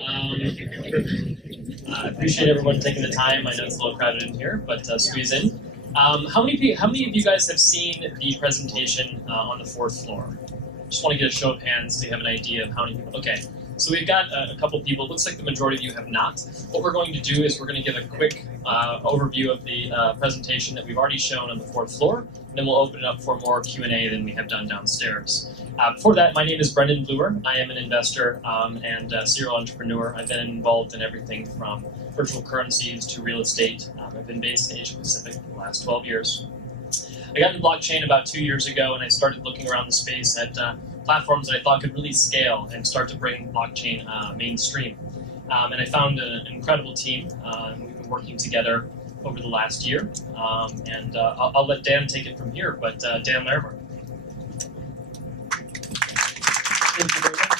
I appreciate everyone taking the time. I know it's a little crowded in here, but squeeze in. How many of you guys have seen the presentation on the fourth floor? Just want to get a show of hands so you have an idea of how many people. Okay, so we've got a couple people. It looks like the majority of you have not. What we're going to do is we're going to give a quick overview of the presentation that we've already shown on the fourth floor, and then we'll open it up for more Q&A than we have done downstairs. Before that, my name is Brendan Bluer. I am an investor and serial entrepreneur. I've been involved in everything from virtual currencies to real estate. I've been based in Asia Pacific for the last 12 years. I got into blockchain about 2 years ago, and I started looking around the space at platforms that I thought could really scale and start to bring blockchain mainstream. And I found an incredible team. We've been working together over the last year. I'll let Dan take it from here, but Dan Larimer. Thank you very much.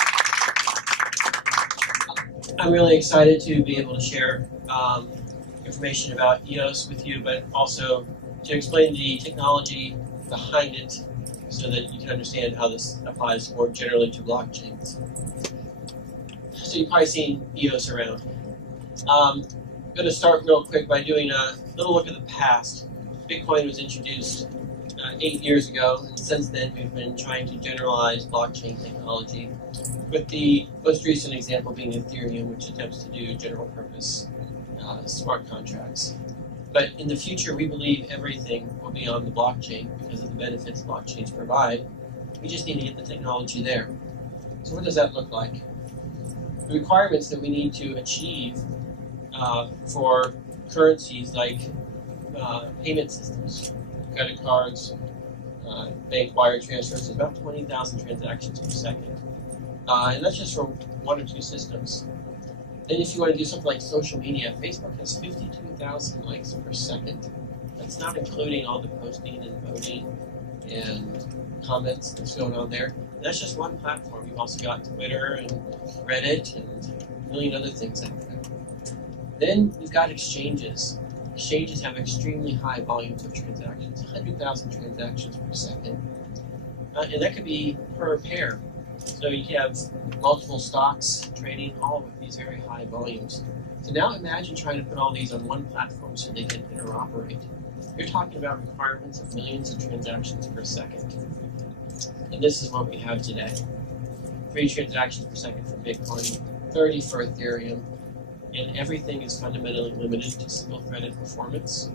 I'm really excited to be able to share information about EOS with you, but also to explain the technology behind it so that you can understand how this applies more generally to blockchains. So you've probably seen EOS around. I'm going to start real quick by doing a little look at the past. Bitcoin was introduced 8 years ago, and since then we've been trying to generalize blockchain technology, with the most recent example being Ethereum, which attempts to do general purpose smart contracts. But in the future, we believe everything will be on the blockchain because of the benefits blockchains provide. We just need to get the technology there. So what does that look like? The requirements that we need to achieve for currencies like payment systems, credit cards, bank wire transfers, is about 20,000 transactions per second. And that's just for 1 or 2 systems. Then if you want to do something like social media, Facebook has 52,000 likes per second. That's not including all the posting and voting and comments that's going on there. And that's just one platform. You've also got Twitter and Reddit and a million other things out there. Then you've got exchanges. Exchanges have extremely high volumes of transactions, 100,000 transactions per second. And that could be per pair. So you have multiple stocks trading, all with these very high volumes. So now imagine trying to put all these on one platform so they can interoperate. You're talking about requirements of millions of transactions per second. And this is what we have today. 3 transactions per second for Bitcoin, 30 for Ethereum, and everything is fundamentally limited to single-threaded performance,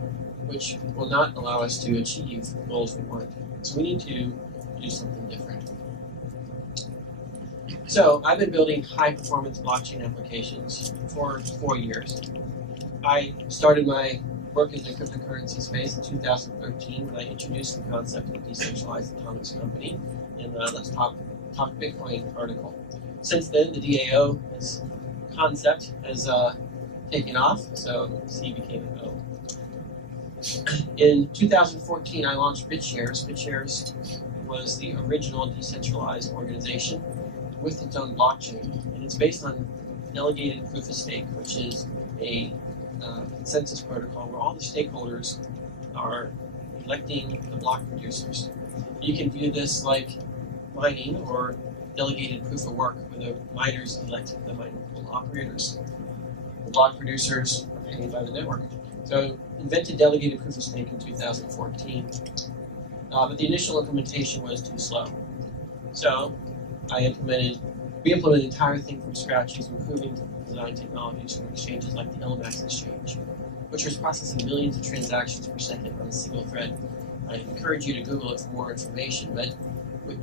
which will not allow us to achieve the goals we want. So we need to do something different. So I've been building high-performance blockchain applications for 4 years. I started my work in the cryptocurrency space in 2013 when I introduced the concept of a decentralized autonomous company in the Let's Talk Bitcoin article. Since then, the DAO concept has taken off, so C became an O. In 2014, I launched BitShares. BitShares was the original decentralized organization with its own blockchain, and it's based on delegated proof of stake, which is a consensus protocol where all the stakeholders are electing the block producers. You can view this like mining or delegated proof of work, where the miners elect the mining pool operators. The block producers are paid by the network. So invented delegated proof of stake in 2014, but the initial implementation was too slow. So we implemented the entire thing from scratch using improving design technologies from exchanges like the LMAX exchange, which was processing millions of transactions per second on a single thread. I encourage you to Google it for more information, but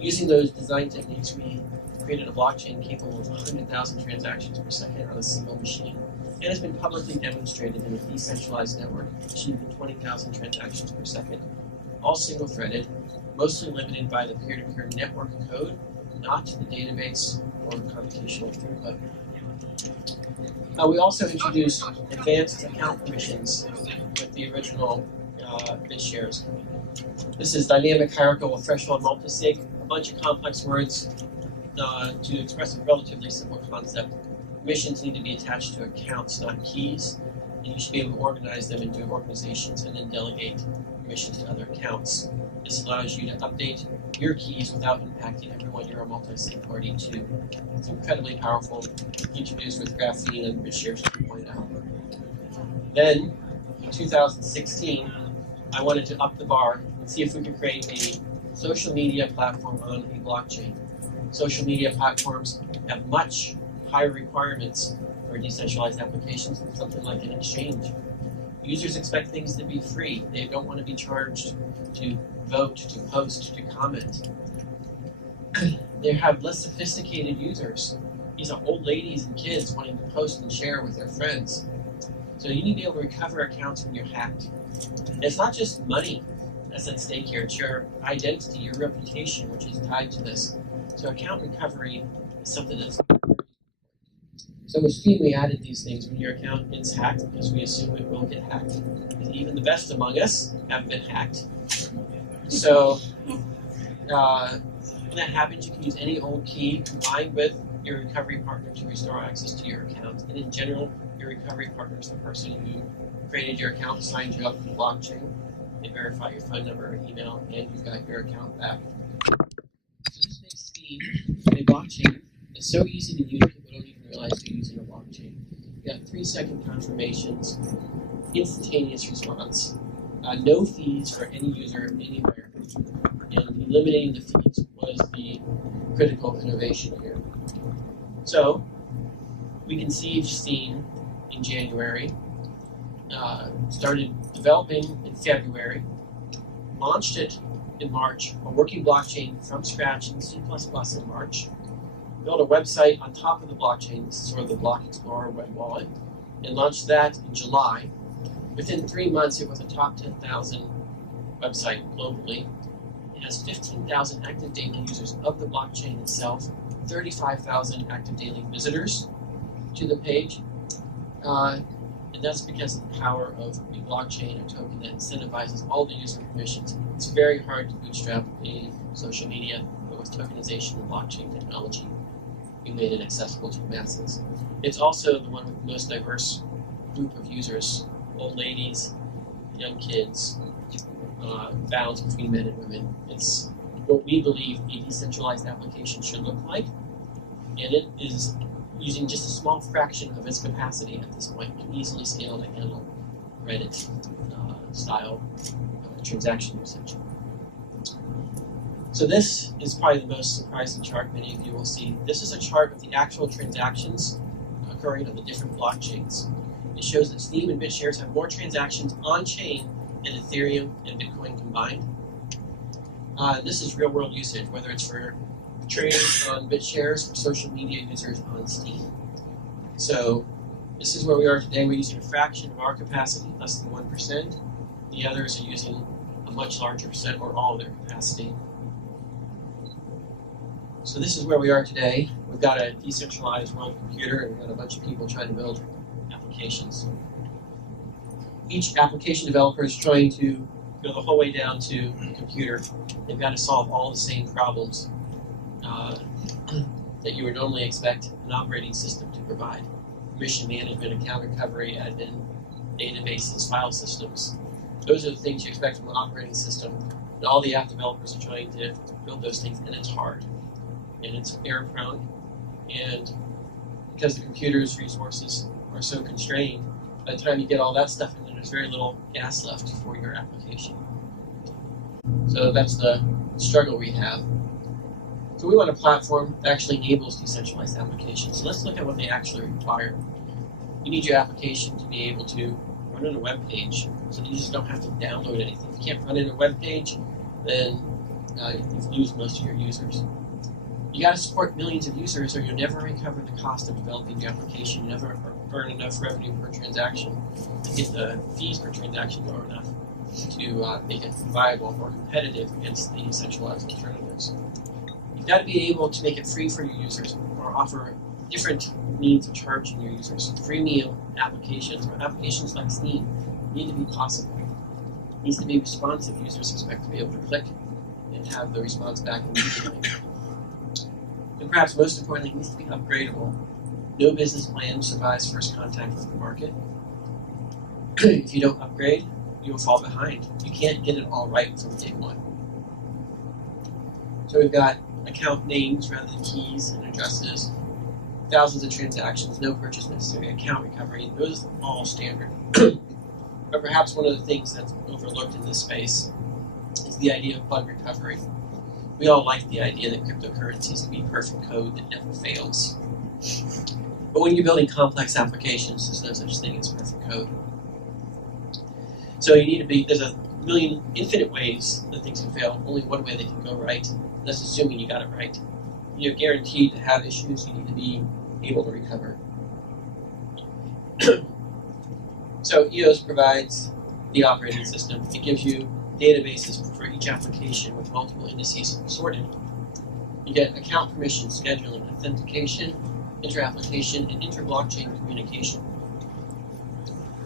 using those design techniques, we created a blockchain capable of 100,000 transactions per second on a single machine. And it's been publicly demonstrated in a decentralized network, achieving 20,000 transactions per second, all single-threaded, mostly limited by the peer-to-peer network code, not the database or computational throughput. We also introduced advanced account permissions with the original BitShares. This is dynamic hierarchical threshold multisig, a bunch of complex words to express a relatively simple concept. Permissions need to be attached to accounts, not keys, and you should be able to organize them into organizations and then delegate permissions to other accounts. This allows you to update your keys without impacting everyone you're a multi-sig party to. It's incredibly powerful, introduced with graphene and BitShares 2.0. Then, in 2016, I wanted to up the bar and see if we could create a social media platform on a blockchain. Social media platforms have much higher requirements for decentralized applications than something like an exchange. Users expect things to be free. They don't want to be charged to vote, to post, to comment. They have less sophisticated users. These are old ladies and kids wanting to post and share with their friends. So you need to be able to recover accounts when you're hacked. And it's not just money that's at stake here. It's your identity, your reputation, which is tied to this. So account recovery is something that's... So with Steam, we added these things when your account gets hacked, because we assume it will get hacked. And even the best among us have been hacked. So when that happens, you can use any old key combined with your recovery partner to restore access to your account. And in general, your recovery partner is the person who created your account, signed you up for the blockchain. They verify your phone number or email, and you've got your account back. So this makes Steam a blockchain that's so easy to use, people don't even realize they're using a blockchain. You got 3-second confirmations, instantaneous response, no fees for any user anywhere, and eliminating the fees was the critical innovation here. So we conceived Steam in January, started developing in February, launched it in March, a working blockchain from scratch in C++ in March, built a website on top of the blockchain, this is sort of the Block Explorer web wallet, and launched that in July. Within 3 months, it was a top 10,000 website globally. It has 15,000 active daily users of the blockchain itself, 35,000 active daily visitors to the page. And that's because of the power of a blockchain, a token that incentivizes all the user permissions. It's very hard to bootstrap a social media, but with tokenization and blockchain technology, we made it accessible to the masses. It's also the one with the most diverse group of users, old ladies, young kids, balance between men and women. It's what we believe a decentralized application should look like, and it is using just a small fraction of its capacity at this point, can easily scale to handle Reddit style transaction usage. So this is probably the most surprising chart many of you will see. This is a chart of the actual transactions occurring on the different blockchains. It shows that Steam and BitShares have more transactions on-chain than Ethereum and Bitcoin combined. This is real-world usage, whether it's for traders on BitShares or social media users on Steam. So this is where we are today. We're using a fraction of our capacity, less than 1%. The others are using a much larger percent or all of their capacity. So this is where we are today. We've got a decentralized world computer, and we've got a bunch of people trying to build applications. Each application developer is trying to go the whole way down to the computer. They've got to solve all the same problems that you would normally expect an operating system to provide. Permission management, account recovery, admin, databases, file systems. Those are the things you expect from an operating system. And all the app developers are trying to build those things, and it's hard. And it's error prone. And because the computer's resources are so constrained, by the time you get all that stuff in there, there's very little gas left for your application. So that's the struggle we have. So we want a platform that actually enables decentralized applications. So let's look at what they actually require. You need your application to be able to run on a web page, so that you just don't have to download anything. If you can't run in a web page, then you lose most of your users. You got to support millions of users, or you'll never recover the cost of developing your application. You never earn enough revenue per transaction to get the fees per transaction low enough to make it viable or competitive against the centralized alternatives. You've got to be able to make it free for your users, or offer different means of charging your users. Freemium applications, or applications like Steam, need to be possible. It needs to be responsive. Users expect to be able to click and have the response back immediately. And perhaps most importantly, it needs to be upgradable. No business plan survives first contact with the market. If you don't upgrade, you'll fall behind. You can't get it all right from day one. So we've got account names rather than keys and addresses, thousands of transactions, no purchase necessary, account recovery. Those are all standard. But perhaps one of the things that's overlooked in this space is the idea of bug recovery. We all like the idea that cryptocurrencies can be perfect code that never fails. But when you're building complex applications, there's no such thing as perfect code. So you need to be, there's a million infinite ways that things can fail, only one way they can go right. That's assuming you got it right. You're guaranteed to have issues, you need to be able to recover. So EOS provides the operating system. It gives you databases for each application with multiple indices sorted. You get account permission, scheduling, authentication, inter-application, and inter-blockchain communication.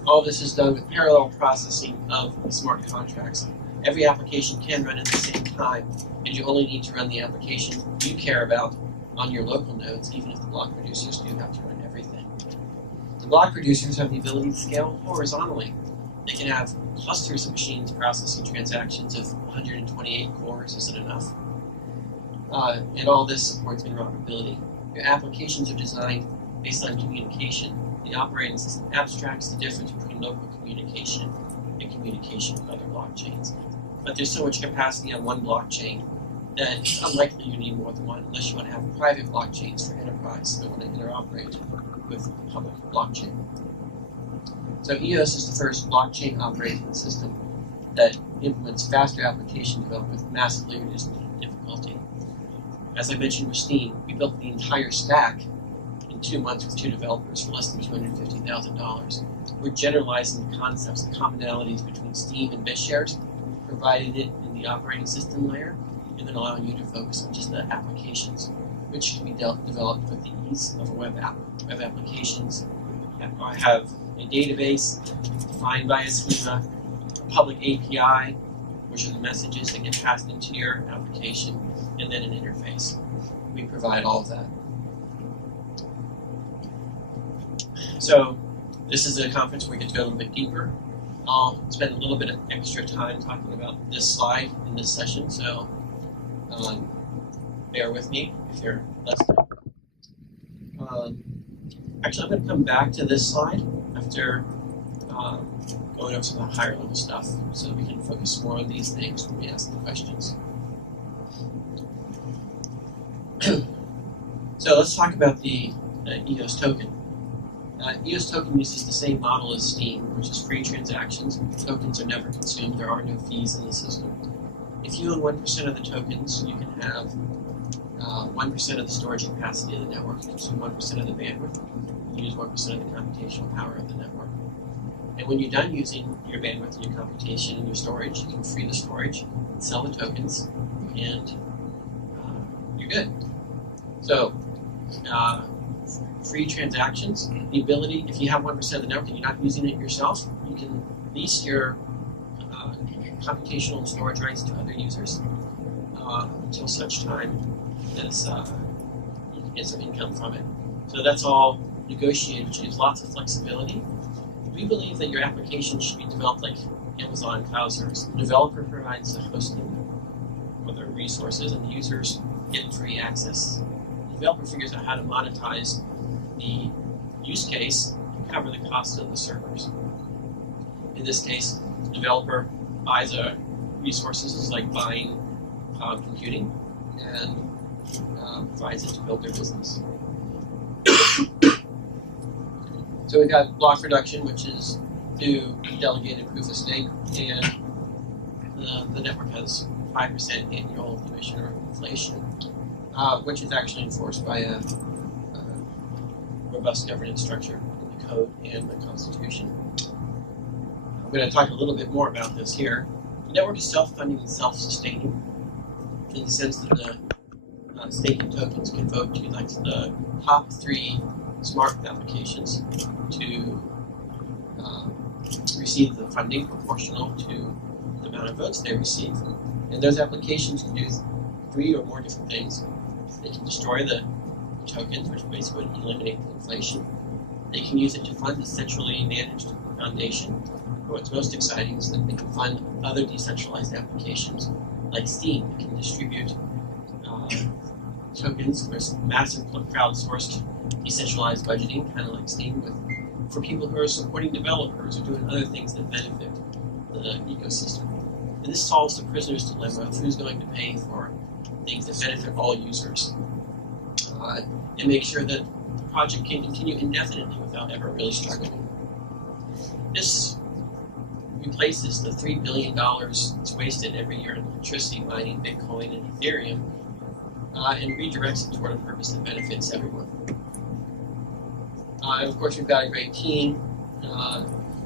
All this is done with parallel processing of smart contracts. Every application can run at the same time, and you only need to run the application you care about on your local nodes, even if the block producers do have to run everything. The block producers have the ability to scale horizontally. They can have clusters of machines processing transactions of 128 cores. Isn't enough? And all this supports interoperability. Your applications are designed based on communication. The operating system abstracts the difference between local communication and communication with other blockchains. But there's so much capacity on one blockchain that it's unlikely you need more than one unless you want to have private blockchains for enterprise that want to interoperate with the public blockchain. So EOS is the first blockchain operating system that implements faster application development with massively reduced difficulty. As I mentioned with Steam, we built the entire stack in 2 months with 2 developers for less than $250,000. We're generalizing the concepts, the commonalities between Steam and BitShares, providing it in the operating system layer, and then allowing you to focus on just the applications, which can be developed with the ease of a web app. Web applications have a database defined by a schema, a public API, which are the messages that get passed into your application, and then an interface. We provide all of that. So this is a conference where we get to go a little bit deeper. I'll spend a little bit of extra time talking about this slide in this session, so bear with me if you're listening. Actually, I'm going to come back to this slide after going over some of the higher level stuff so that we can focus more on these things when we ask the questions. So let's talk about the EOS token. EOS token uses the same model as Steam, which is free transactions. Tokens are never consumed. There are no fees in the system. If you own 1% of the tokens, you can have 1% of the storage capacity of the network, consume 1% of the bandwidth, use 1% of the computational power of the network. And when you're done using your bandwidth and your computation and your storage, you can free the storage, sell the tokens, and you're good. So, free transactions, the ability, if you have 1% of the network and you're not using it yourself, you can lease your computational and storage rights to other users until such time as you can get some income from it. So that's all negotiated, which gives lots of flexibility. We believe that your application should be developed like Amazon Cloud Service. The developer provides the hosting for their resources, and the users get free access. The developer figures out how to monetize the use case and cover the cost of the servers. In this case, the developer buys resources like buying cloud computing and provides it to build their business. So we've got block reduction, which is through delegated proof of stake, and the network has 5% annual emission or inflation, which is actually enforced by a robust governance structure in the code and the Constitution. I'm going to talk a little bit more about this here. The network is self-funding and self-sustaining in the sense that the staking tokens can vote to like the top 3 smart applications to receive the funding proportional to the amount of votes they receive. And those applications can do 3 or more different things. They can destroy the tokens, which basically eliminate the inflation. They can use it to fund a centrally managed foundation. But what's most exciting is that they can fund other decentralized applications like Steam. It can distribute tokens. There's massive crowdsourced decentralized budgeting, kind of like Steam, for people who are supporting developers or doing other things that benefit the ecosystem. And this solves the prisoner's dilemma of who's going to pay for things that benefit all users, and make sure that the project can continue indefinitely without ever really struggling. This replaces the $3 billion that's wasted every year in electricity mining Bitcoin and Ethereum, and redirects it toward a purpose that benefits everyone. And of course, we've got a great team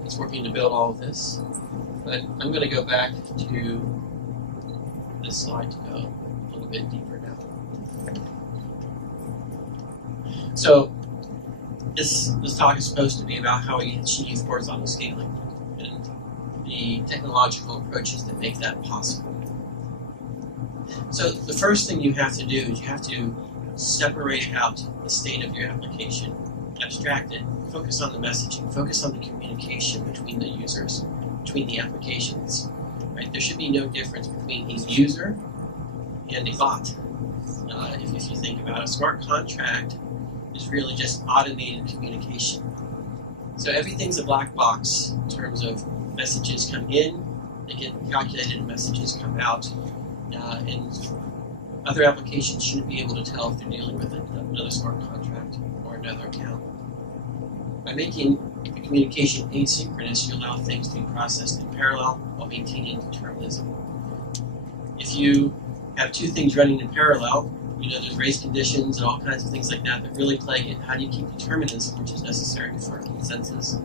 that's working to build all of this. But I'm going to go back to this slide to go a little bit deeper now. So this talk is supposed to be about how we achieve horizontal scaling and the technological approaches that make that possible. So the first thing you have to do is you have to separate out the state of your application, abstract it, focus on the messaging, focus on the communication between the users, between the applications. Right? There should be no difference between a user and a bot. If you think about it, a smart contract is really just automated communication. So everything's a black box in terms of messages come in, they get calculated, and messages come out. And other applications shouldn't be able to tell if they're dealing with another smart contract or another account. By making the communication asynchronous, you allow things to be processed in parallel while maintaining determinism. If you have two things running in parallel, there's race conditions and all kinds of things like that really plague it. How do you keep determinism, which is necessary for consensus?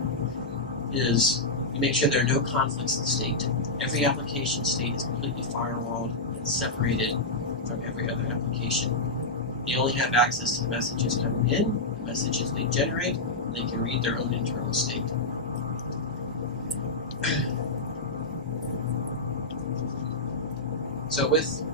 Is you make sure there are no conflicts in the state. Every application state is completely firewalled and separated from every other application. They only have access to the messages coming in, the messages they generate, and they can read their own internal state. So with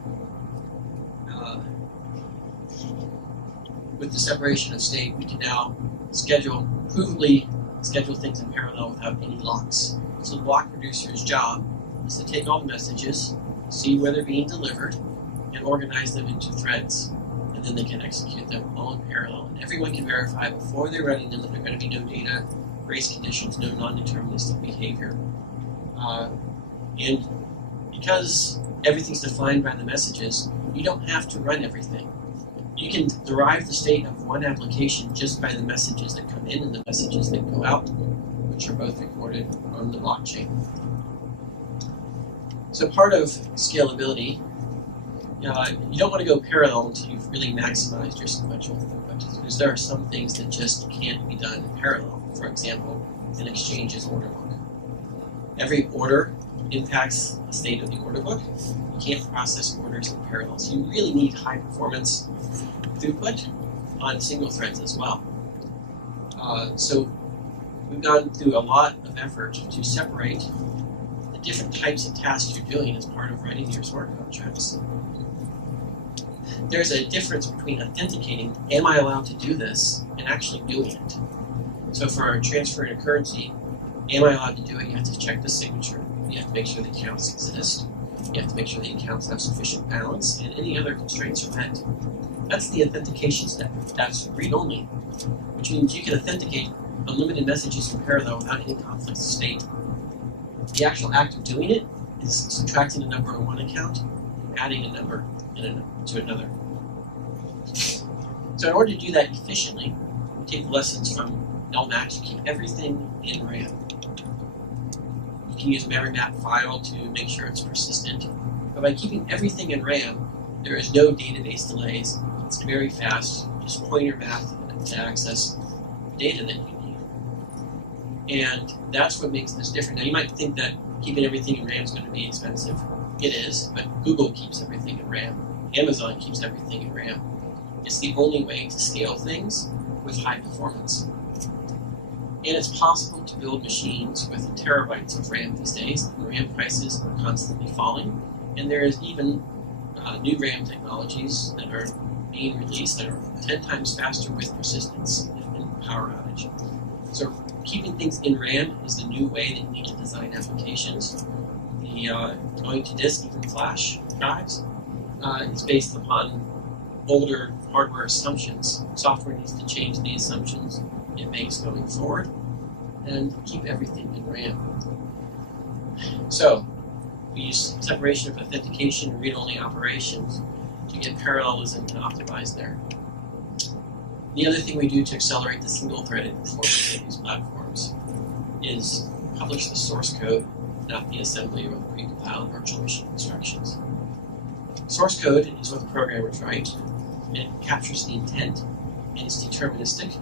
the separation of state, we can now provably schedule things in parallel without any locks. So the block producer's job is to take all the messages, see where they're being delivered, and organize them into threads. And then they can execute them all in parallel. And everyone can verify before they're running them that there are going to be no data, race conditions, no non-deterministic behavior. And because everything's defined by the messages, you don't have to run everything. You can derive the state of one application just by the messages that come in and the messages that go out, which are both recorded on the blockchain. So part of scalability, you don't want to go parallel until you've really maximized your sequential throughput, because there are some things that just can't be done in parallel. For example, an exchange's order book. Every order impacts the state of the order book. You can't process orders in parallel. So you really need high performance throughput on single threads as well. So we've gone through a lot of effort to separate the different types of tasks you're doing as part of writing your smart contracts. There's a difference between authenticating, am I allowed to do this, and actually doing it. So for transferring a currency, am I allowed to do it? You have to check the signature. You have to make sure the accounts exist. You have to make sure the accounts have sufficient balance, and any other constraints are met. That's the authentication step. That's read-only, which means you can authenticate unlimited messages in parallel without any conflicts of state. The actual act of doing it is subtracting a number in one account and adding a number to another. So in order to do that efficiently, we take the lessons from LMAX to keep everything in RAM. You can use a memory map file to make sure it's persistent. But by keeping everything in RAM, there is no database delays. It's very fast, just pointer math to access data that you need. And that's what makes this different. Now you might think that keeping everything in RAM is going to be expensive. It is, but Google keeps everything in RAM. Amazon keeps everything in RAM. It's the only way to scale things with high performance. And it's possible to build machines with terabytes of RAM these days. The RAM prices are constantly falling, and there is even new RAM technologies that are being released that are 10 times faster with persistence and power outage. So keeping things in RAM is the new way that you need to design applications. The going to disk, even flash drives, is based upon older hardware assumptions. Software needs to change the assumptions it makes going forward and keep everything in RAM. So we use separation of authentication and read-only operations to get parallelism and optimize there. The other thing we do to accelerate the single-threaded performance of these platforms is publish the source code, not the assembly or the precompiled virtual machine instructions. Source code is what the programmers write. It captures the intent, and it's deterministic,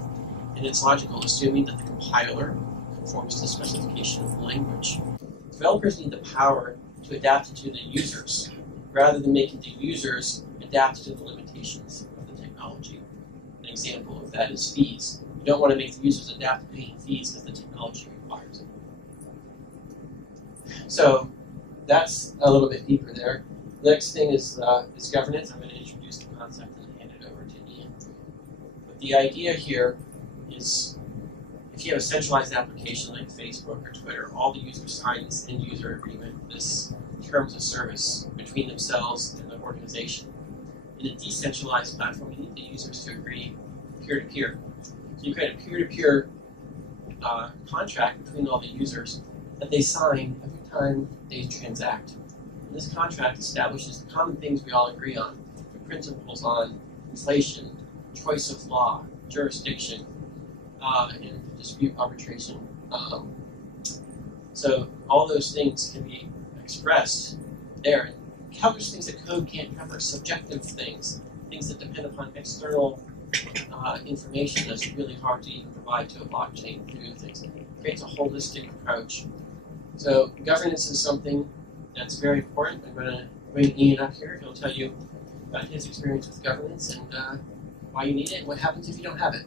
and it's logical, assuming that the compiler conforms to the specification of the language. Developers need the power to adapt it to the users, rather than making the users adapt to the limitations of the technology. An example of that is fees. You don't want to make the users adapt to paying fees because the technology requires it. So that's a little bit deeper there. Next thing is governance. I'm going to introduce the concept and hand it over to Ian. But the idea here is if you have a centralized application like Facebook or Twitter, all the users sign this end-user agreement, this terms of service between themselves and the organization. In a decentralized platform, you need the users to agree peer-to-peer. So you create a peer-to-peer contract between all the users that they sign every time they transact. And this contract establishes the common things we all agree on, the principles on inflation, choice of law, jurisdiction, and dispute arbitration. So all those things can be expressed there. It covers things that code can't cover, subjective things, things that depend upon external information that's really hard to even provide to a blockchain to do things. It creates a holistic approach. So governance is something that's very important. I'm going to bring Ian up here. He'll tell you about his experience with governance and why you need it and what happens if you don't have it.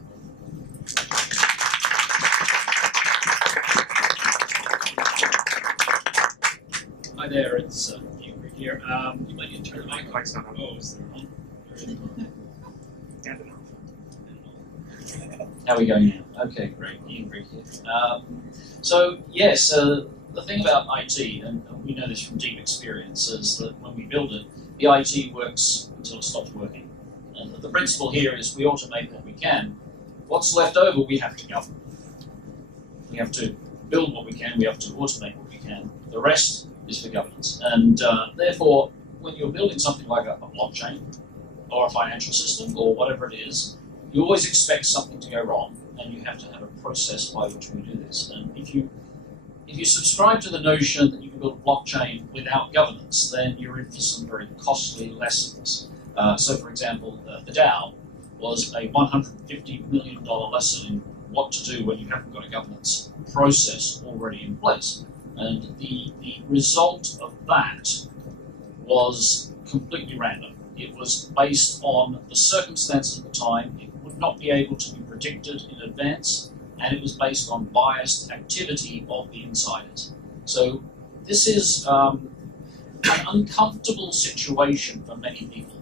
Hi there, it's Ingrid here. You might need to turn the mic on. Oh, is there one? How are we going now? Okay, great. Ingrid here. The thing about IT, and we know this from deep experience, is that when we build it, the IT works until it stops working. And the principle here is we automate what we can. What's left over, we have to govern. We have to build what we can, we have to automate what we can. The rest is for governance. And therefore, when you're building something like a blockchain or a financial system or whatever it is, you always expect something to go wrong, and you have to have a process by which we do this. And if you subscribe to the notion that you can build a blockchain without governance, then you're in for some very costly lessons. So, for example, the DAO was a $150 million lesson in what to do when you haven't got a governance process already in place. And the result of that was completely random. It was based on the circumstances of the time. It would not be able to be predicted in advance, and it was based on biased activity of the insiders. So this is an uncomfortable situation for many people.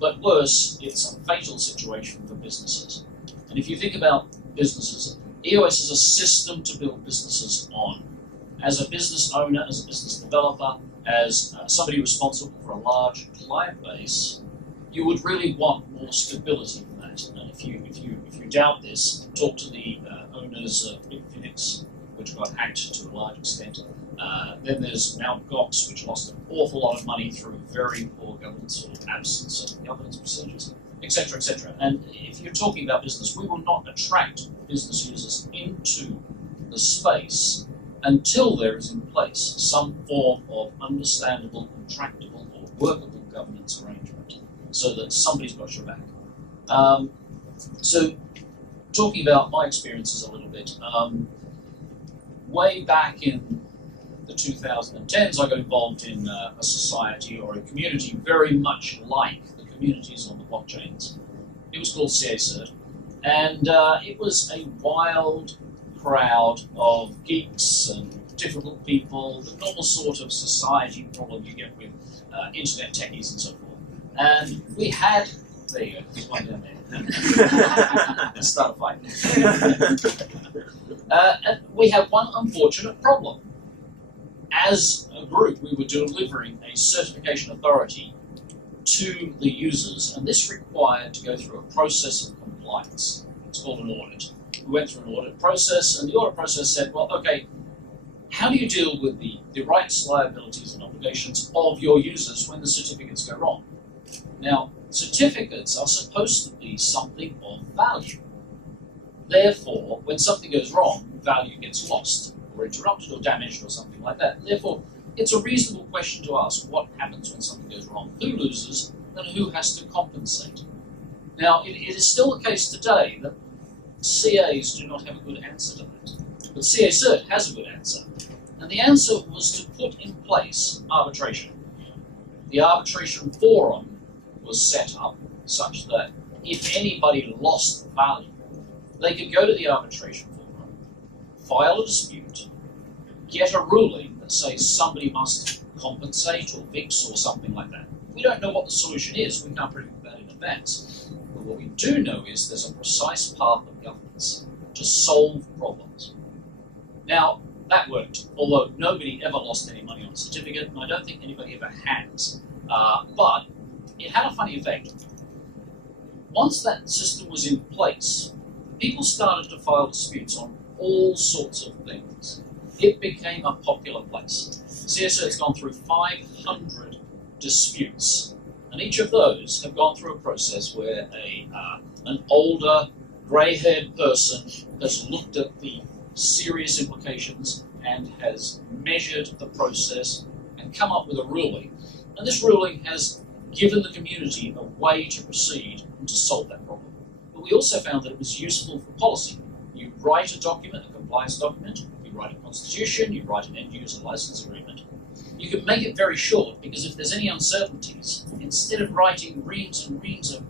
But worse, it's a fatal situation for businesses. And if you think about businesses, EOS is a system to build businesses on. As a business owner, as a business developer, as somebody responsible for a large client base, you would really want more stability than that. And if you doubt this, talk to the owners of Bitfinex, which got hacked to a large extent. Then there's Mt. Gox, which lost an awful lot of money through very poor governance or absence of governance procedures, etc., etc. And if you're talking about business, we will not attract business users into the space until there is in place some form of understandable, contractable, or workable governance arrangement, so that somebody's got your back. So, talking about my experiences a little bit, way back in the 2010s, I got involved in a society or a community very much like the communities on the blockchains. It was called CACert, and it was a wild crowd of geeks and difficult people, the normal sort of society problem you get with internet techies and so forth. And we had, there you go, there's one down there. Let's start a fight. And we had one unfortunate problem. As a group, we were delivering a certification authority to the users, and this required to go through a process of compliance. It's called an audit. We went through an audit process, and the audit process said, well, okay, how do you deal with the rights, liabilities, and obligations of your users when the certificates go wrong? Now, certificates are supposed to be something of value. Therefore, when something goes wrong, value gets lost, or interrupted, or damaged, or something like that. Therefore, it's a reasonable question to ask what happens when something goes wrong, who loses, and who has to compensate. Now, it is still the case today that CAs do not have a good answer to that. But CA Cert has a good answer. And the answer was to put in place arbitration. The arbitration forum was set up such that if anybody lost value, they could go to the arbitration forum, file a dispute, get a ruling that says somebody must compensate or fix or something like that. We don't know what the solution is, we can't predict that in advance. But what we do know is there's a precise path of governance to solve problems. Now, that worked, although nobody ever lost any money on a certificate, and I don't think anybody ever has. But it had a funny effect. Once that system was in place, people started to file disputes on all sorts of things. It became a popular place. CSO has gone through 500 disputes, and each of those have gone through a process where an older, grey-haired person has looked at the serious implications and has measured the process and come up with a ruling. And this ruling has given the community a way to proceed and to solve that problem. But we also found that it was useful for policy. You write a document, a compliance document, you write a constitution, you write an end-user license agreement. You can make it very short, because if there's any uncertainties, instead of writing reams and reams of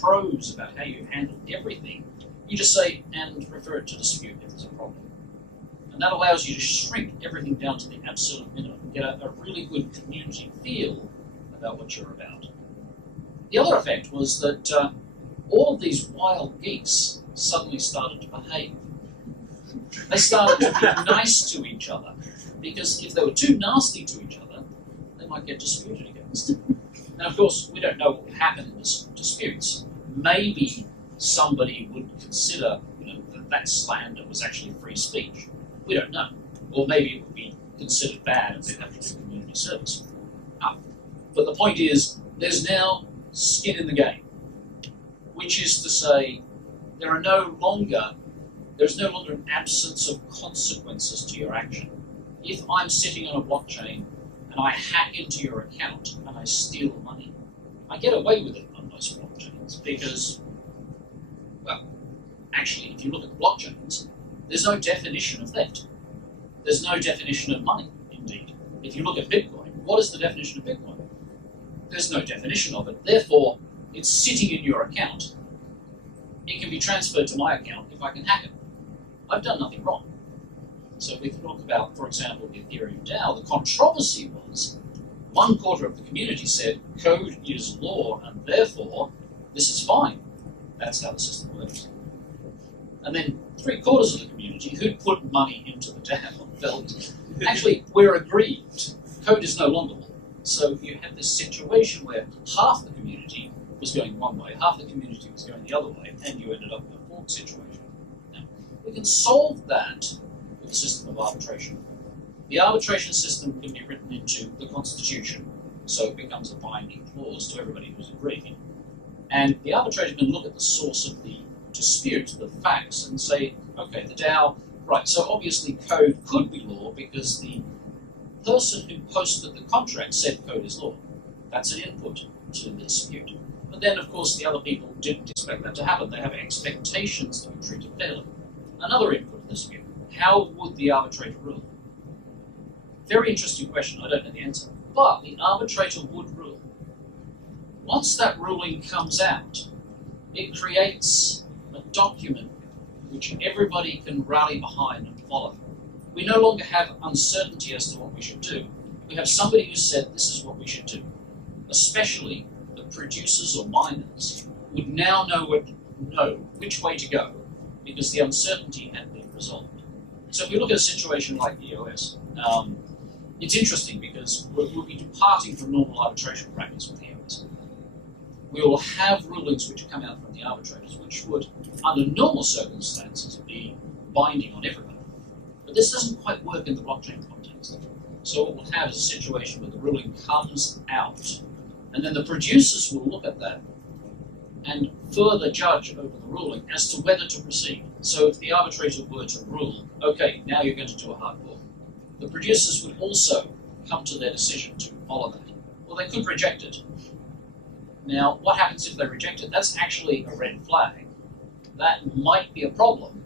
prose about how you handle everything, you just say, and refer it to dispute if there's a problem. And that allows you to shrink everything down to the absolute minimum and get a really good community feel about what you're about. The other effect was that all of these wild geese suddenly started to behave. They started to be nice to each other, because if they were too nasty to each other, they might get disputed against. Now, of course, we don't know what would happen in disputes. Maybe somebody would consider that slander was actually free speech. We don't know. Or maybe it would be considered bad and they'd have to do community service. But the point is, there's now skin in the game, which is to say there's no longer an absence of consequences to your action. If I'm sitting on a blockchain and I hack into your account and I steal money, I get away with it on most blockchains because, well, actually, if you look at the blockchains, there's no definition of theft. There's no definition of money, indeed. If you look at Bitcoin, what is the definition of Bitcoin? There's no definition of it. Therefore, it's sitting in your account. It can be transferred to my account if I can hack it. I've done nothing wrong. So if we talk about, for example, the Ethereum DAO, the controversy was 1/4 of the community said code is law and therefore this is fine. That's how the system works. And then 3/4 of the community who'd put money into the DAO felt, actually, we're aggrieved. Code is no longer law. So you had this situation where half the community was going one way, half the community was going the other way, and you ended up in a fork situation. Now, we can solve that with a system of arbitration. The arbitration system can be written into the Constitution, so it becomes a binding clause to everybody who's agreeing. And the arbitrator can look at the source of the dispute, the facts, and say, okay, the DAO, right, so obviously code could be law because the person who posted the contract said code is law. That's an input to the dispute. But then, of course, the other people didn't expect that to happen. They have expectations to be treated fairly. Another input to the dispute. How would the arbitrator rule? Very interesting question. I don't know the answer. But the arbitrator would rule. Once that ruling comes out, it creates a document which everybody can rally behind and follow. We no longer have uncertainty as to what we should do. We have somebody who said this is what we should do. Especially the producers or miners would now know which way to go because the uncertainty had been resolved. So if we look at a situation like EOS, it's interesting because we'll be departing from normal arbitration practice with EOS. we will have rulings which come out from the arbitrators, which would, under normal circumstances, be binding on everybody. But this doesn't quite work in the blockchain context. So what we'll have is a situation where the ruling comes out, and then the producers will look at that and further judge over the ruling as to whether to proceed. So if the arbitrator were to rule, okay, now you're going to do a hard fork, the producers would also come to their decision to follow that. Well, they could reject it. Now, what happens if they reject it? That's actually a red flag. That might be a problem.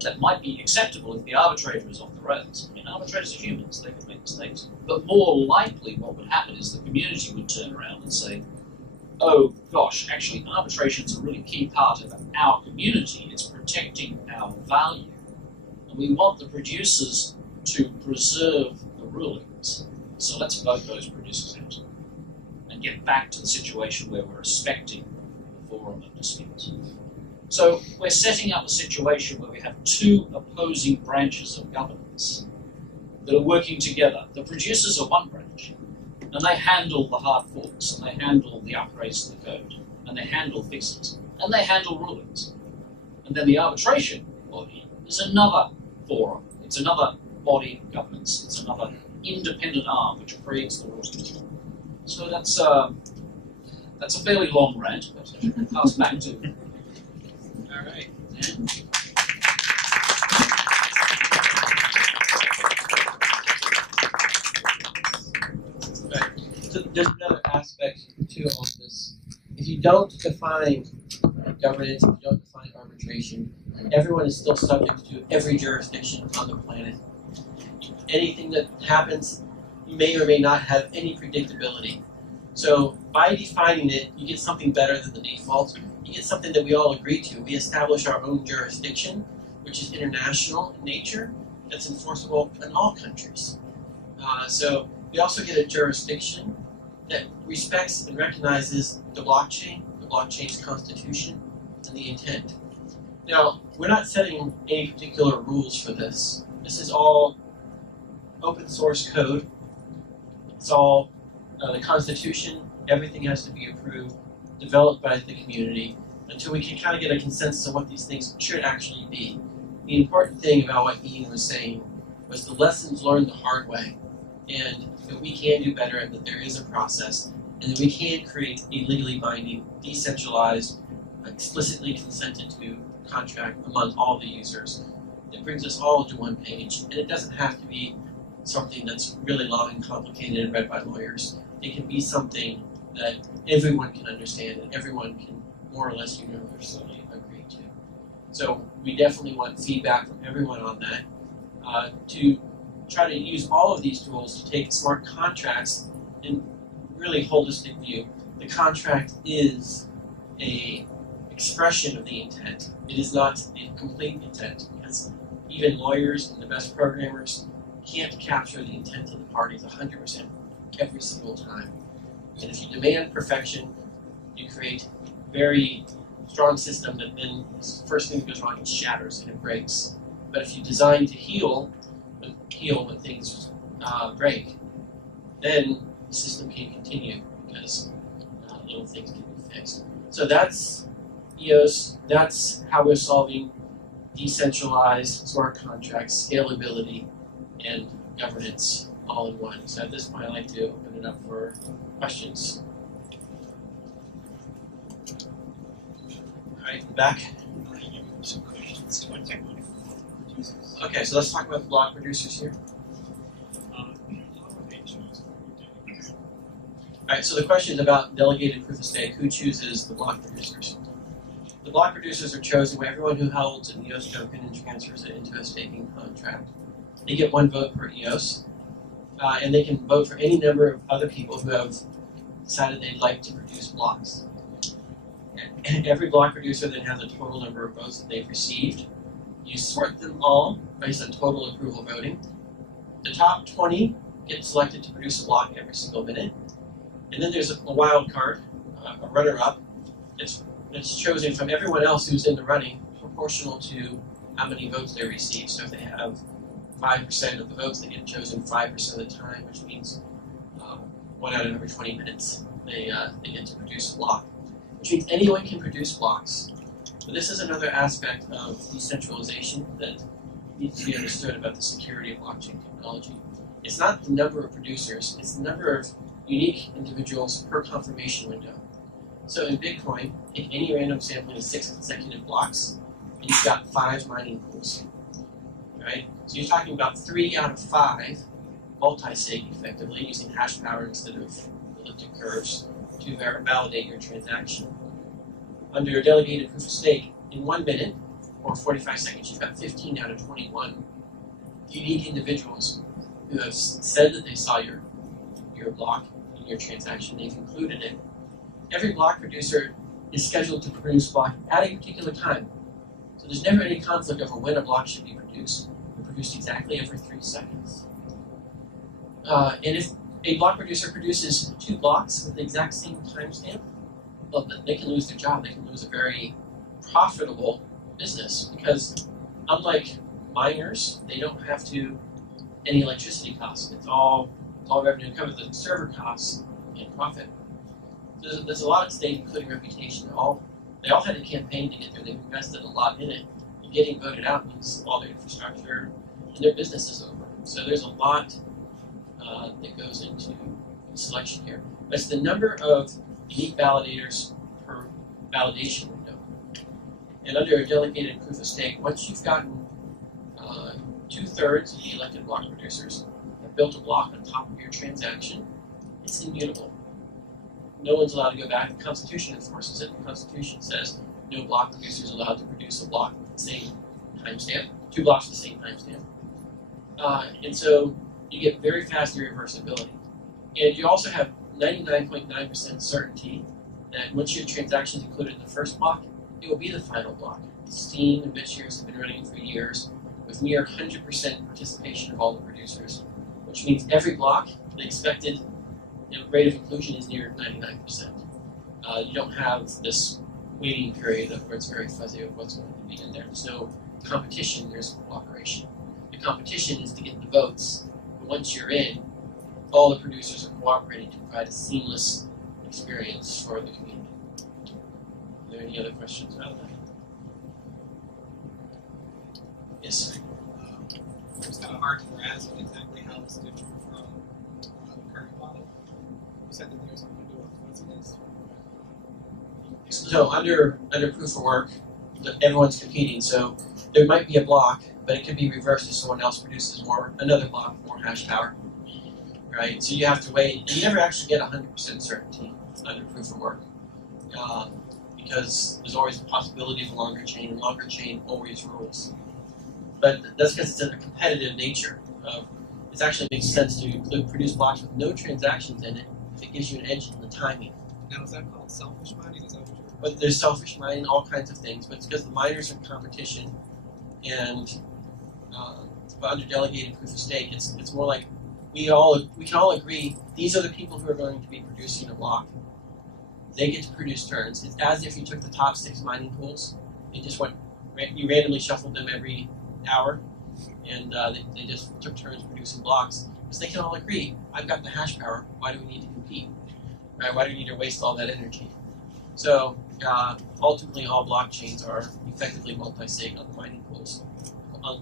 That might be acceptable if the arbitrator is off the rails. I mean, arbitrators are humans, they can make mistakes. But more likely what would happen is the community would turn around and say, oh gosh, actually arbitration is a really key part of our community. It's protecting our value. And we want the producers to preserve the rulings. So let's vote those producers out and get back to the situation where we're respecting the forum of dispute. So we're setting up a situation where we have two opposing branches of governance that are working together. The producers are one branch, and they handle the hard forks, and they handle the upgrades to the code, and they handle fixes, and they handle rulings. And then the arbitration body is another forum. It's another body of governance. It's another independent arm which creates the rules. So that's a fairly long rant, but I should pass back to. All right. So there's another aspect to all of this. If you don't define governance, if you don't define arbitration, everyone is still subject to every jurisdiction on the planet. Anything that happens, you may or may not have any predictability. So by defining it, you get something better than the default. You get something that we all agree to. We establish our own jurisdiction, which is international in nature, that's enforceable in all countries. So we also get a jurisdiction that respects and recognizes the blockchain's constitution, and the intent. Now, we're not setting any particular rules for this. This is all open source code. It's all the Constitution. Everything has to be approved, developed by the community, until we can kind of get a consensus on what these things should actually be. The important thing about what Ian was saying was the lessons learned the hard way, and that we can do better, and that there is a process, and that we can create a legally binding, decentralized, explicitly consented to contract among all the users that brings us all to one page. And it doesn't have to be something that's really long and complicated and read by lawyers. It can be something that everyone can understand and everyone can more or less universally agree to. So we definitely want feedback from everyone on that, to try to use all of these tools to take smart contracts in really holistic view. The contract is a expression of the intent. It is not the complete intent, because even lawyers and the best programmers can't capture the intent of the parties 100% every single time. And if you demand perfection, you create a very strong system that then the first thing that goes wrong, it shatters and it breaks. But if you design to heal when things break, then the system can continue because little things can be fixed. So that's EOS. That's how we're solving decentralized smart contracts, scalability, and governance all in one. So at this point, I'd like to open it up for questions. All right, in the back. Okay, so let's talk about the block producers here. Alright, so the question is about delegated proof of stake. Who chooses the block producers? The block producers are chosen by everyone who holds an EOS token and transfers it into a staking contract. They get one vote per EOS, and they can vote for any number of other people who have decided they'd like to produce blocks. And every block producer then has a total number of votes that they've received. You sort them all based on total approval voting. The top 20 get selected to produce a block every single minute. And then there's a wild card, a runner-up, that's chosen from everyone else who's in the running, proportional to how many votes they receive. So if they have 5% of the votes, they get chosen 5% of the time, which means 1 out of every 20 minutes. they get to produce a block, which means anyone can produce blocks. But this is another aspect of decentralization that needs to be understood about the security of blockchain technology. It's not the number of producers, it's the number of unique individuals per confirmation window. So in Bitcoin, take any random sampling of 6 consecutive blocks, and you've got 5 mining pools. Right? So you're talking about 3 out of 5 multi-sig effectively, using hash power instead of elliptic curves to validate your transaction. Under delegated proof of stake, in 1 minute or 45 seconds, you've got 15 out of 21 unique individuals who have said that they saw your block in your transaction. They've included it. Every block producer is scheduled to produce block at a particular time. So there's never any conflict over when a block should be produced. They're produced exactly every 3 seconds. And if a block producer produces 2 blocks with the exact same timestamp, well, they can lose their job. They can lose a very profitable business because, unlike miners, they don't have any electricity costs. It's all revenue to cover the server costs and profit. There's a lot at stake, including reputation. They all had a campaign to get there. They've invested a lot in it. And getting voted out means all their infrastructure and their business is over. So there's a lot that goes into selection here. That's the number of unique validators per validation window. And under a delegated proof of stake, once you've gotten 2/3 of the elected block producers have built a block on top of your transaction, it's immutable. No one's allowed to go back. The Constitution enforces it. The Constitution says no block producer is allowed to produce a block with the same timestamp, 2 blocks with the same timestamp. And so you get very fast irreversibility. And you also have 99.9% certainty that once your transaction is included in the first block, it will be the final block. Steam and BitShares have been running for years with near 100% participation of all the producers, which means every block, the expected rate of inclusion is near 99%. You don't have this waiting period where it's very fuzzy of what's going to be in there. There's no competition, there's cooperation. The competition is to get the votes, but once you're in, all the producers are cooperating to provide a seamless experience for the community. Are there any other questions about that? Yes, sir. It's kind of hard to grasp exactly how this is different from the current model. You said that there's something to do with coincidence. So under proof of work, everyone's competing. So there might be a block, but it could be reversed if someone else produces another block, more hash power. Right? So you have to wait. And you never actually get 100% certainty under proof of work. Because there's always the possibility of a longer chain, and longer chain always rules. But that's because it's a competitive nature. It actually makes sense to produce blocks with no transactions in it if it gives you an edge in the timing. Now, is that called selfish mining? Is that what you're But there's selfish mining, all kinds of things. But it's because the miners are in competition, and under delegated proof of stake, it's more like we can all agree these are the people who are going to be producing a block. They get to produce turns. It's as if you took the top 6 mining pools and just you randomly shuffled them every hour, and they just took turns producing blocks. Because they can all agree, I've got the hash power, why do we need to compete? Right? Why do we need to waste all that energy? So ultimately all blockchains are effectively multi-sig on the mining pools.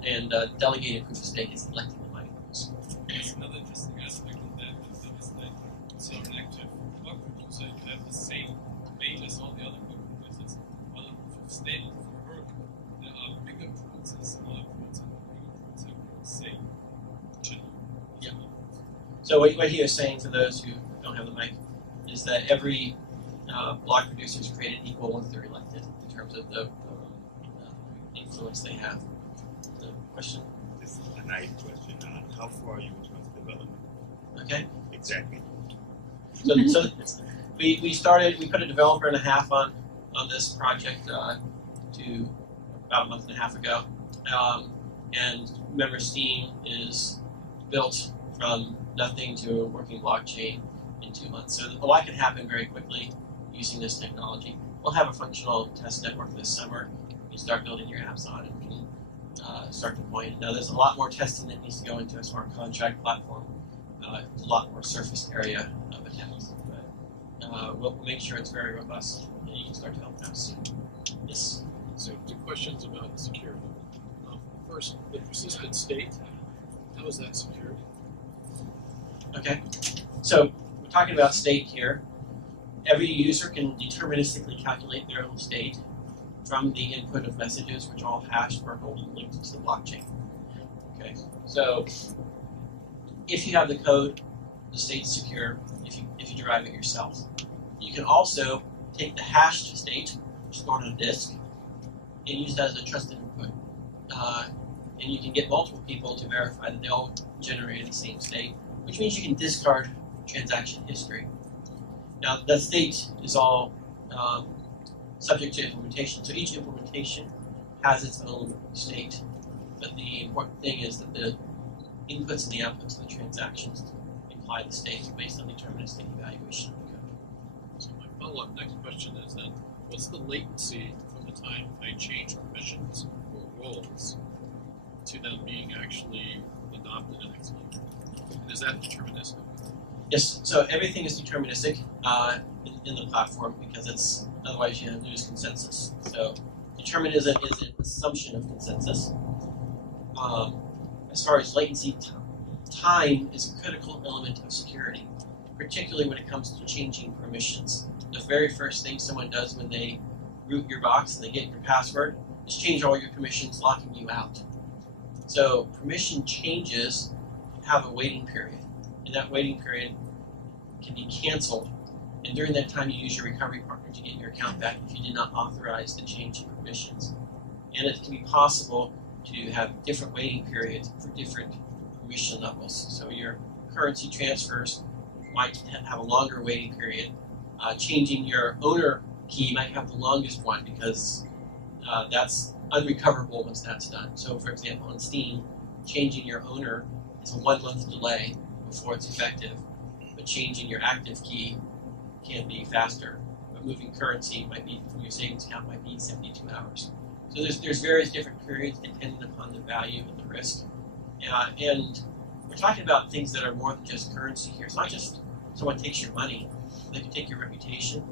And delegated proof of stake is electing the mining pools. There's another interesting aspect of that is that so an active block producer, you have the same weight as all the other block producers. On a proof of stake work, there are bigger pools and smaller pools, and the bigger pools have the same channel. Yeah. So what he was saying, for those who don't have the mic, is that every block producer is created equal once they're elected in terms of the influence they have. The question? This is a nice question. How far are you in terms of development? Okay. Exactly. So we put a developer and a half on this project to about a month and a half ago. And remember, Steam is built from nothing to a working blockchain in 2 months. So a lot can happen very quickly using this technology. We'll have a functional test network this summer. You can start building your apps on it. We can start deploying. Now there's a lot more testing that needs to go into a smart contract platform. It's a lot more surface area of attacks. But we'll make sure it's very robust and you can start to help us. Yes. So, two questions about security. First, the persistent state, how is that secured? Okay. So we're talking about state here. Every user can deterministically calculate their own state from the input of messages, which are all hashed for and linked to the blockchain. Okay. So if you have the code, the state's secure. If you derive it yourself, you can also take the hashed state stored on a disk and use that as a trusted input. And you can get multiple people to verify that they all generated the same state, which means you can discard transaction history. Now, that state is all subject to implementation, so each implementation has its own state. But the important thing is that the inputs and the outputs of the transactions imply the state based on deterministic evaluation of the code. So my follow-up next question is then, what's the latency from the time I change permissions or roles to them being actually adopted and executed? And is that deterministic? Yes, so everything is deterministic in the platform because it's otherwise you lose consensus. So determinism is an assumption of consensus. As far as latency, time is a critical element of security, particularly when it comes to changing permissions. The very first thing someone does when they root your box and they get your password is change all your permissions, locking you out. So permission changes have a waiting period, and that waiting period can be canceled. And during that time, you use your recovery partner to get your account back if you did not authorize the change in permissions. And it can be possible to have different waiting periods for different permission levels. So your currency transfers might have a longer waiting period. Changing your owner key might have the longest one because that's unrecoverable once that's done. So for example, on Steam, changing your owner is a 1 month delay before it's effective, but changing your active key can be faster. But moving currency might be from your savings account might be 72 hours. So there's various different periods depending upon the value and the risk. And we're talking about things that are more than just currency here. It's not just someone takes your money. They can take your reputation,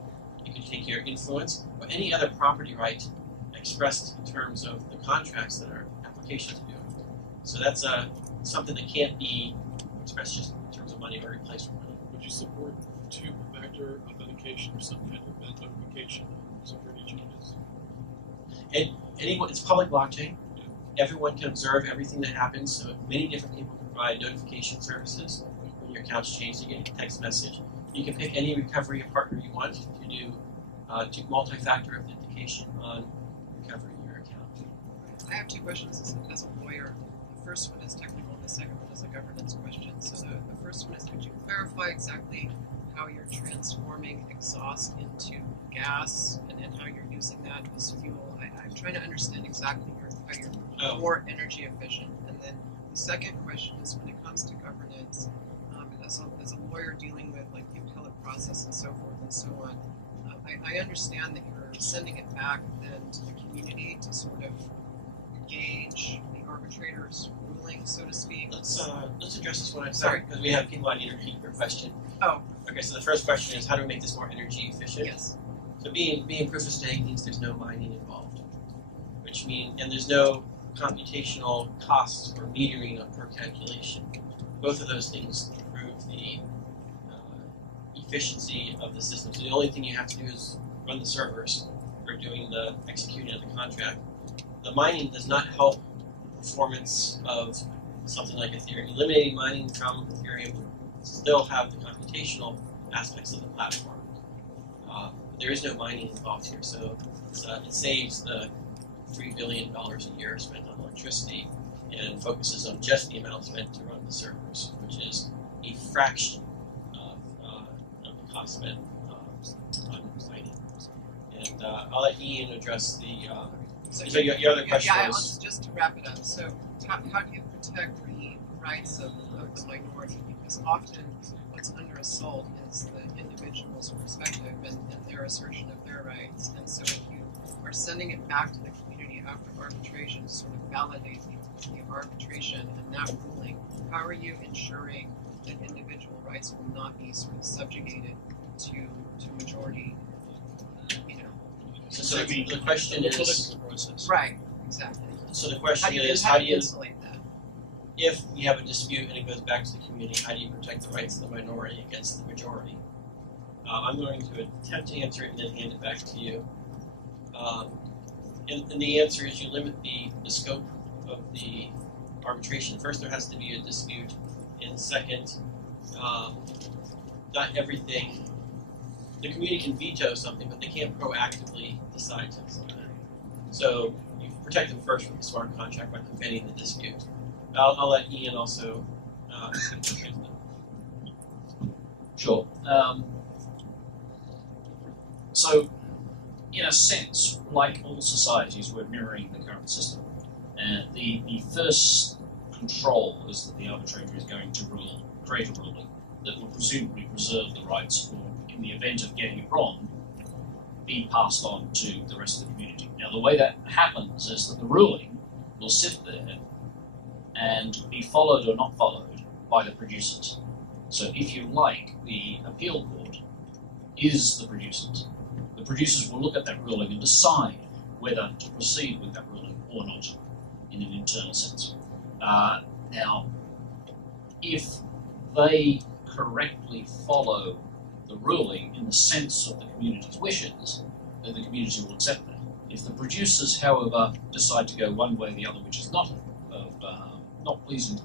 they can take your influence, or any other property right expressed in terms of the contracts that our applications do. So that's something that can't be expressed just in terms of money or replaced with money. Would you support two-factor authentication or some kind of event notification on security changes? Anyone, it's public blockchain. Everyone can observe everything that happens. So many different people can provide notification services. When your account's changed, you get a text message. You can pick any recovery partner you want to do multi-factor authentication on recovery in your account. I have two questions as a lawyer. The first one is technical, and the second one is a governance question. So the first one is, could you clarify exactly how you're transforming exhaust into gas and how you're using that as fuel? I'm trying to understand exactly how you're more energy efficient. And then the second question is, when it comes to governance, as a lawyer dealing with like the appellate process and so forth and so on, I understand that you're sending it back then to the community to sort of gauge the arbitrator's ruling, so to speak. Let's address this one at a time because we have people I need to repeat your question. Oh. Okay, so the first question is how do we make this more energy efficient? Yes. So being proof of stake means there's no mining involved, which means and there's no computational costs or metering per calculation. Both of those things improve the efficiency of the system. So the only thing you have to do is run the servers for doing the executing of the contract. The mining does not help the performance of something like Ethereum. Eliminating mining from Ethereum would still have the computational aspects of the platform. There is no mining involved here, so it saves the $3 billion a year spent on electricity and focuses on just the amount spent to run the servers, which is a fraction of the cost spent on mining. And I'll let Ian address the. So your other question was. Just to wrap it up. So how do you protect the rights of the minority? Because often what's under assault is the individual's perspective and their assertion of their rights. And so if you are sending it back to the community after arbitration to sort of validate the arbitration and that ruling, how are you ensuring that individual rights will not be sort of subjugated to majority, you know. So the question the is, political process. Right, exactly. so the question is, how do you insulate that? if we have a dispute and it goes back to the community, how do you protect the rights of the minority against the majority? I'm going to attempt to answer it and then hand it back to you. And the answer is you limit the scope of the arbitration. First, there has to be a dispute, and second, not everything. The community can veto something, but they can't proactively decide to something. So you protect them first from the smart contract by preventing the dispute. I'll let Ian also Sure. So, in a sense, like all societies, we're mirroring the current system. And the first control is that the arbitrator is going to create a ruling that will presumably preserve the rights, or in the event of getting it wrong, be passed on to the rest of the community. Now, the way that happens is that the ruling will sit there and be followed or not followed by the producers. So, if you like, the appeal court is the producers. The producers will look at that ruling and decide whether to proceed with that ruling or not, in an internal sense. Now, if they correctly follow the ruling in the sense of the community's wishes, then the community will accept that. If the producers, however, decide to go one way or the other, which is not pleasing to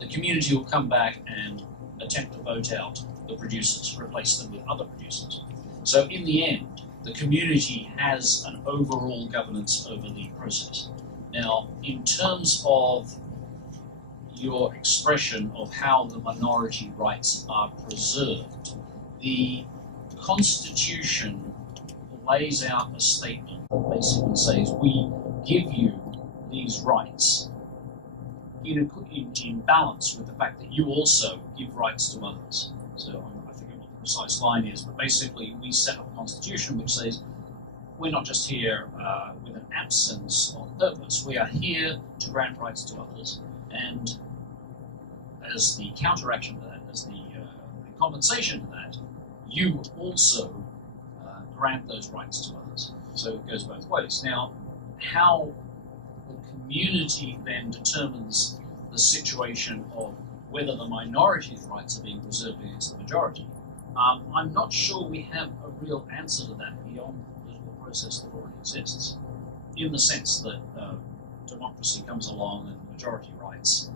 the community will come back and attempt to vote out the producers, replace them with other producers. So in the end, the community has an overall governance over the process. Now, in terms of your expression of how the minority rights are preserved, the Constitution lays out a statement that basically says we give you these rights in balance with the fact that you also give rights to others. So I forget what the precise line is, but basically we set up a constitution which says we're not just here with an absence of purpose, we are here to grant rights to others, and as the counteraction to that, as the compensation to that, you also grant those rights to others. So it goes both ways. Now, how the community then determines the situation of whether the minority's rights are being preserved against the majority, I'm not sure we have a real answer to that beyond the political process that already exists, in the sense that democracy comes along and majority rights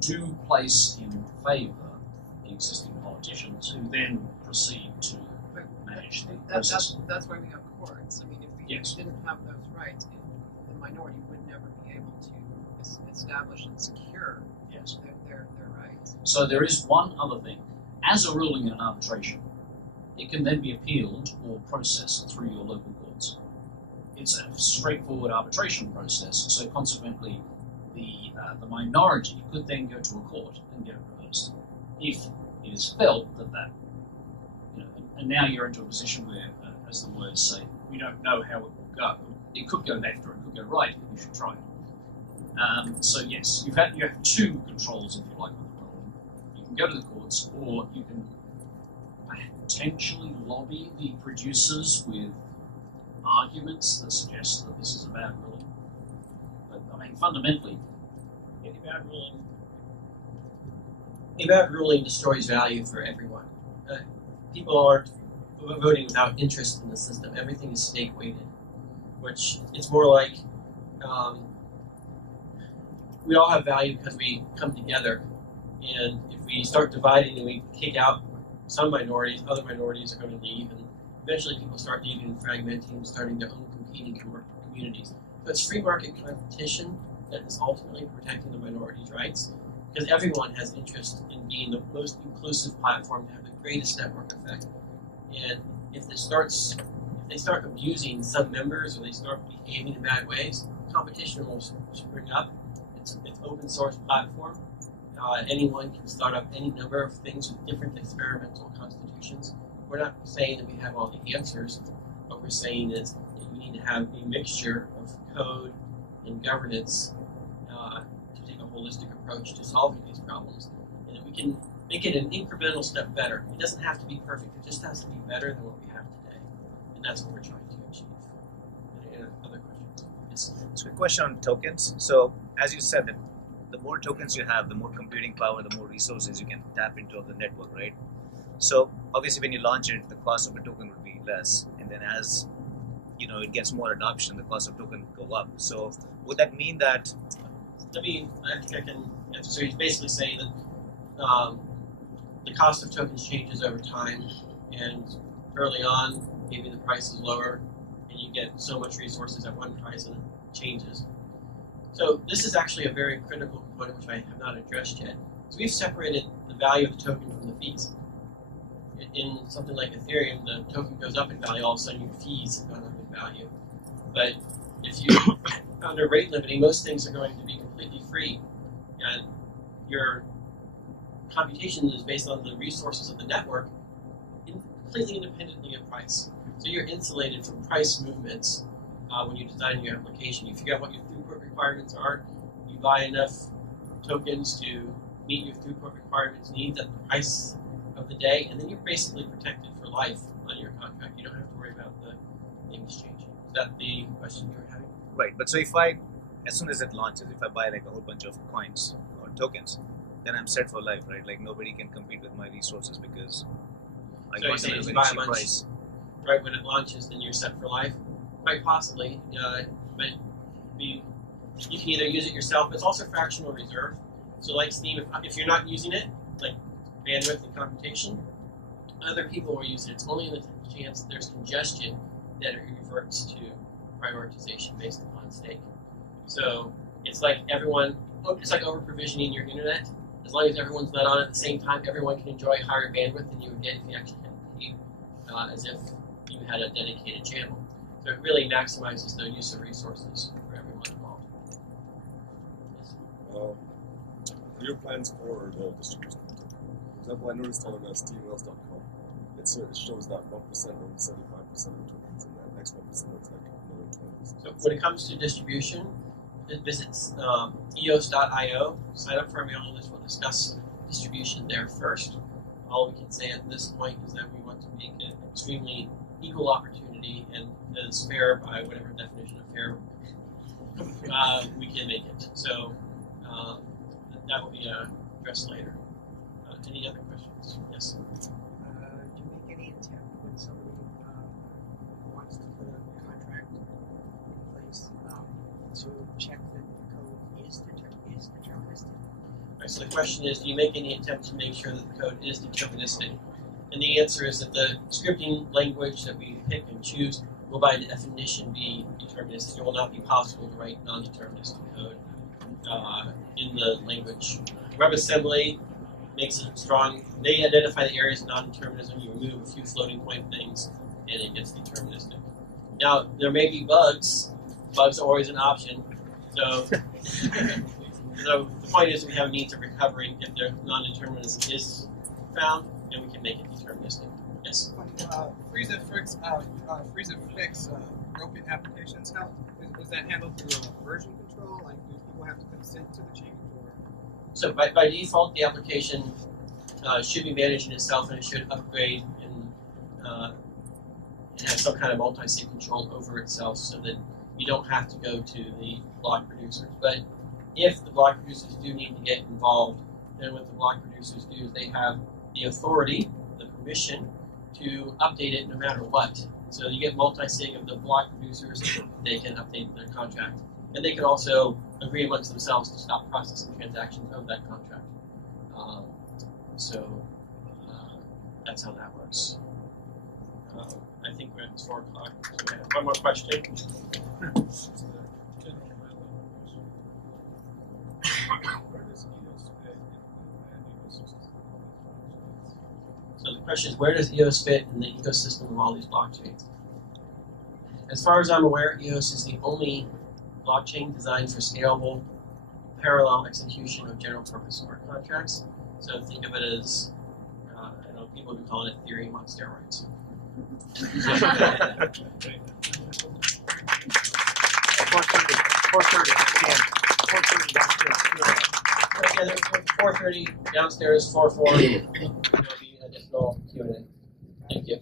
do place in favour the existing politicians, who then proceed to manage the process. That's why we have courts. I mean, if we Yes. didn't have those rights, the minority would never be able to establish and secure Yes. their rights. So there is one other thing. As a ruling in an arbitration, it can then be appealed or processed through your local courts. It's a straightforward arbitration process, so consequently the minority could then go to a court and get it reversed if it is felt that and now you're into a position where, as the lawyers say, we don't know how it will go. It could go left or it could go right, and you should try it. So yes, you have two controls, if you like, on the ruling. You can go to the courts, or you can potentially lobby the producers with arguments that suggest that this is a bad ruling. But I mean, fundamentally, a bad ruling destroys value for everyone. People aren't voting without interest in the system. Everything is stake weighted, which it's more like we all have value because we come together. And if we start dividing and we kick out some minorities, other minorities are going to leave, and eventually people start leaving and fragmenting and starting their own competing communities. So it's free market competition that is ultimately protecting the minorities' rights, because everyone has interest in being the most inclusive platform to have the greatest network effect. And if they start abusing some members, or they start behaving in bad ways, competition will spring up. It's an open source platform. Anyone can start up any number of things with different experimental constitutions. We're not saying that we have all the answers. What we're saying is that you need to have a mixture of code and governance to take a holistic approach to solving these problems. And that we can make it an incremental step better. It doesn't have to be perfect. It just has to be better than what we have today, and that's what we're trying to achieve. Any other questions? Yes. So a question on tokens. So as you said, that the more tokens you have, the more computing power, the more resources you can tap into of the network, right? So obviously when you launch it, the cost of a token would be less, and then as it gets more adoption, the cost of token would go up. So would that mean that? I think I can answer. So he's basically saying that the cost of tokens changes over time, and early on, maybe the price is lower, and you get so much resources at one price, and it changes. So this is actually a very critical component which I have not addressed yet. So we've separated the value of the token from the fees. In something like Ethereum, the token goes up in value, all of a sudden your fees have gone up in value. But if you under rate limiting, most things are going to be completely free, and your computation is based on the resources of the network, completely independently of price. So you're insulated from price movements when you design your application. You figure out what your throughput requirements are, you buy enough tokens to meet your throughput requirements needs at the price of the day, and then you're basically protected for life on your contract. You don't have to worry about the things changing. Is that the question you were having? Right, but so as soon as it launches, if I buy like a whole bunch of coins or tokens, then I'm set for life, right? Like nobody can compete with my resources because I So got you're them at a saying very you buy a cheap bunch price. right when it launches, then you're set for life? Quite possibly, but you can either use it yourself, but it's also fractional reserve. So like Steam, if you're not using it, like bandwidth and computation, other people will use it. It's only in the chance there's congestion that it reverts to prioritization based upon stake. So it's like it's like over provisioning your internet. As long as everyone's not on at the same time, everyone can enjoy higher bandwidth than you would get if you actually had paid, as if you had a dedicated channel. So it really maximizes the use of resources for everyone involved. Yes. What are your plans for the distribution? For example, I noticed on steamwells.com, it shows that 1% owns 75% of the tokens, and that next 1% owns like another 20%. So when it comes to distribution, visit EOS.io, sign up for our mailing list. We'll discuss distribution there first. All we can say at this point is that we want to make it extremely equal opportunity and as fair by whatever definition of fair we can make it. So that will be addressed later. Any other questions? Yes. Do you make any attempt when somebody wants to put a contract in place to check that the code is deterministic? Right, so the question is, do you make any attempt to make sure that the code is deterministic? And the answer is that the scripting language that we pick and choose will by definition be deterministic. It will not be possible to write non-deterministic code in the language. WebAssembly makes it strong. They identify the areas of non-determinism. You remove a few floating point things, and it gets deterministic. Now, there may be bugs. Bugs are always an option. So, so the point is we have a means of recovering if the non-determinism is found, and we can make it deterministic. Yes? Freeze and fix broken applications, how is that handled through version control? Like, do people have to consent to the change? Or? So by default, the application should be managing itself, and it should upgrade and have some kind of multi-sig control over itself so that you don't have to go to the block producers. But if the block producers do need to get involved, then what the block producers do is they have the authority, the permission, to update it no matter what. So you get multi-sig of the block producers, they can update their contract. And they can also agree amongst themselves to stop processing transactions of that contract. That's how that works. I think we're at 4 o'clock. So we have one more question. So the question is, where does EOS fit in the ecosystem of all these blockchains? As far as I'm aware, EOS is the only blockchain designed for scalable, parallel execution of general purpose smart contracts. So think of it as, I know people have been calling it Ethereum on steroids. 4:30 p.m. 4:30 downstairs. put together for 4:30 downstairs, floor 4. There will be additional Q&A. Thank you.